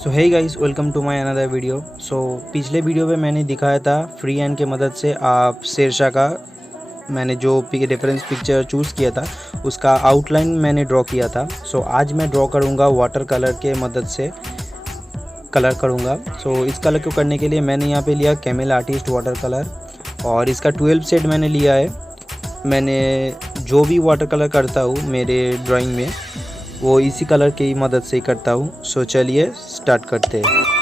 So hey guys, welcome to my another video. पिछले video में मैंने दिखाया था फ्री हैंड के मदद से आप शेरशाह का मैंने जो रेफरेंस पिक्चर चूज़ किया था उसका आउटलाइन मैंने ड्रॉ किया था। आज मैं ड्रॉ करूँगा वाटर कलर के मदद से कलर करूँगा। इस कलर को करने के लिए मैंने यहाँ पे लिया कैमल आर्टिस्ट वाटर कलर और इसका 12 शेड मैंने लिया है। मैंने जो भी वाटर कलर करता हूँ मेरे ड्राइंग में वो इसी कलर की मदद से ही करता हूँ। चलिए स्टार्ट करते हैं।